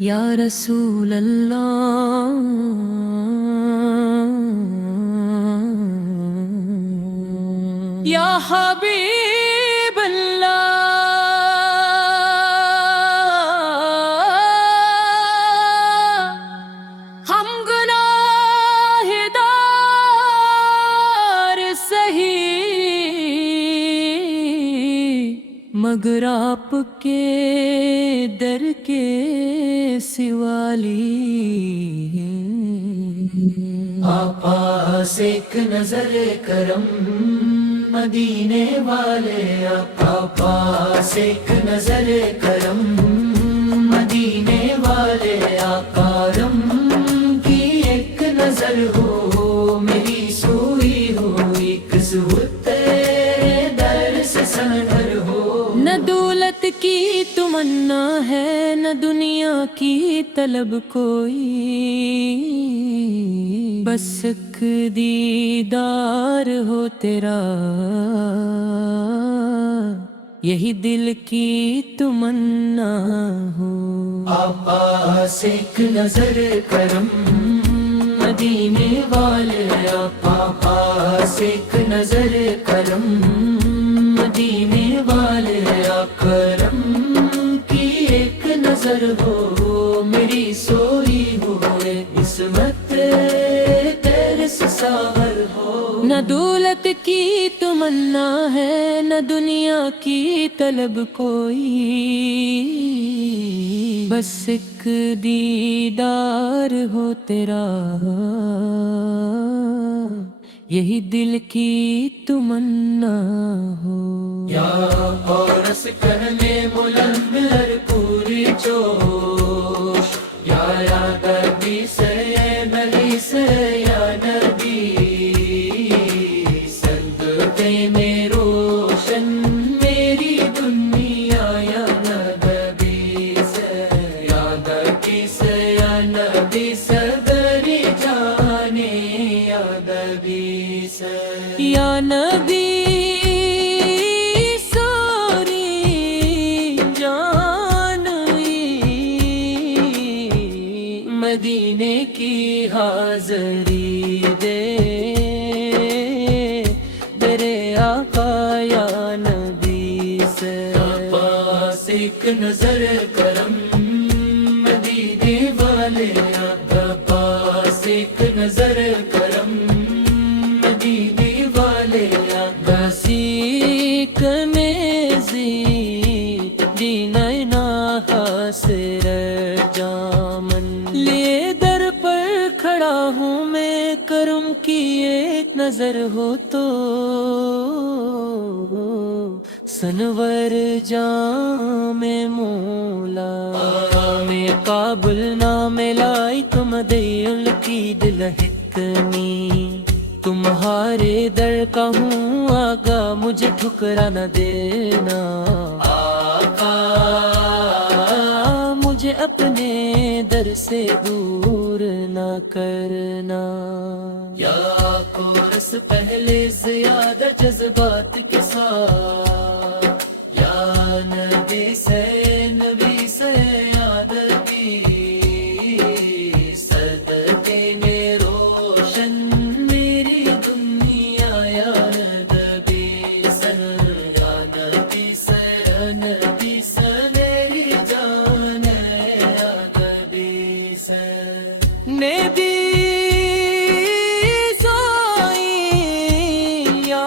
یا رسول اللہ یا حبیب اللہ ہم گناہ دار سہی مگر آپ کے در کے سوالی آقا سے ایک نظر کرم مدینے والے آقا پاس ایک نظر کرم مدینے والے آقا رم کی ایک نظر ہو میری سوئی ہو ایک صورت تیرے در سے سنبھر ہو نہ دولت کی تمنا ہے نہ دنیا کی طلب کوئی بس ایک دیدار ہو تیرا یہی دل کی تمنا ہو آقا سے ایک نظر کرم مدینے والے آقا پاس ایک نظر کرم مدینے والے اکرم کی ایک نظر ہو میری سوئی ہو عصمت تیرے سے ساغر ہو نہ دولت کی تمنا ہے نہ دنیا کی طلب کوئی بس ایک دیدار ہو تیرا یہی دل کی تمنا ہو یا قورس کرنے بلند ہر پوری جوش یا نبی سے نبی سے یا نبی صدقے میں روشن میری دنیا یا نبی سے یا نبی سے یا نبی صدری جانے یا نبی سے یا نبی مدینے کی حاضری دے میرے آقا یا نبی سے پاس ایک نظر کرم مدینے والے آقا پاس ایک نظر کرم مدینے والے آقا سیک میں دینا حاصر جامن لیے در پر کھڑا ہوں میں کرم کی ایک نظر ہو تو سنور جام مولا میں قابل نام لائی تم دیل کی دل حتمی تمہارے در کا ہوں آگا مجھے ٹھکرا نہ دینا آقا مجھے اپنے در سے دور نہ کرنا یا قورس پہلے زیادہ جذبات کے ساتھ یا نبی سے یا نبی صدقے میں روشن میری دنیا یا نبی سے یا نبی سے یا نبی سے میری جان یا نبی سے نبی سوئی یا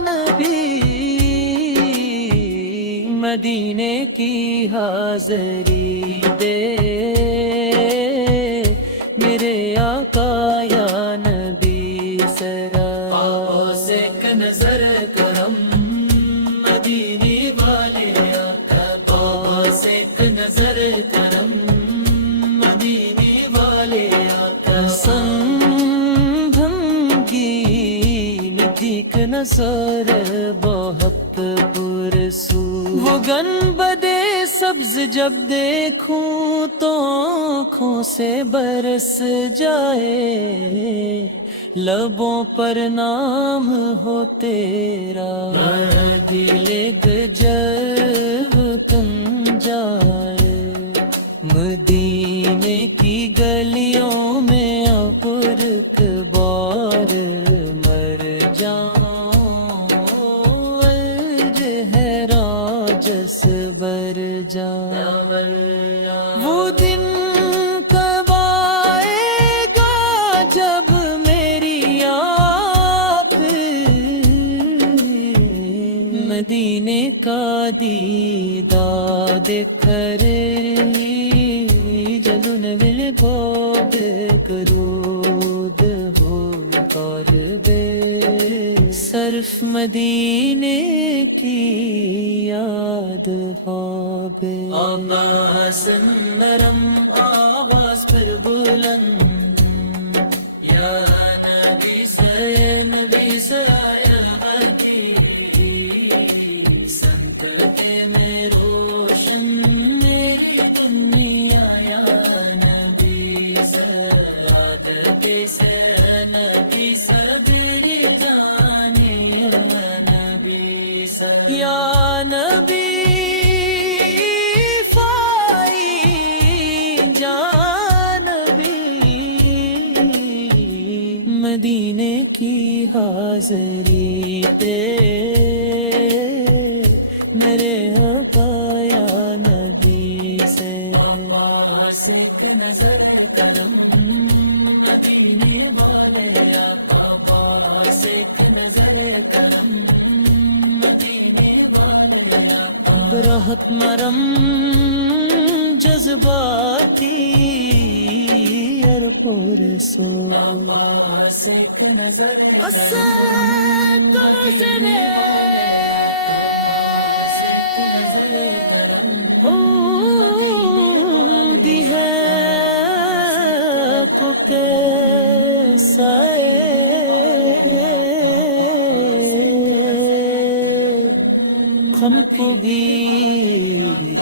نبی مدینے کی حاضری دے میرے آقا یا نبی سرا پاس ایک نظر کرم مدینے والے آقا پاس ایک نظر کرم مدینے والے آقا سنبھنگی ندیک نظر بہت پرسو وہ گنبد سبز جب دیکھوں تو آنکھوں سے برس جائے لبوں پر نام ہو تیرا دل ایک جب کن جائے مدینے کی گلیوں میں اب بار مر جاؤں ورد ہے راجس بر جاؤں وہ دن کب آئے گا جب میری آپ مدینے کا دیدار کرے جلن ول گود کرود ہو بے صرف مدینے کی یاد خوابے آواز نرم آواز پھر بلند یا نبی سے نبی سے یا غدیر سنت کے میں روشن میری دنیا یا نبی سے یاد کے سے نبی صبری جانے یا نبی سے یا نبی فائی جانبی مدینے کی حاضری پہ میرے آقا یا نبی سے آواز ایک نظر کرم مدینے والے آقا آواز ایک نظر کرم مدینے والے آقا برہت مرم جذباتی اور پرسو آواز ایک نظر کرم مدینے ہم کو بھی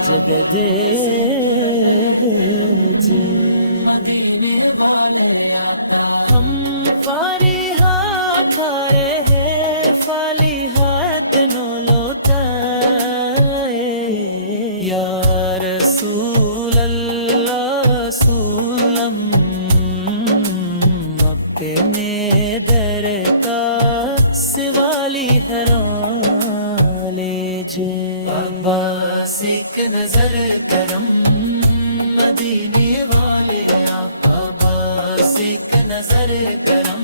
جگہ دے مدینے والے آتا ہم فاریہا کھارے ہیں فالیہات نو لوتا یا رسول اللہ سولم اپنے در کا سوالی حیران عباس ایک نظر کرم مدینے والے آقا عباس ایک نظر کرم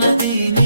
مدینے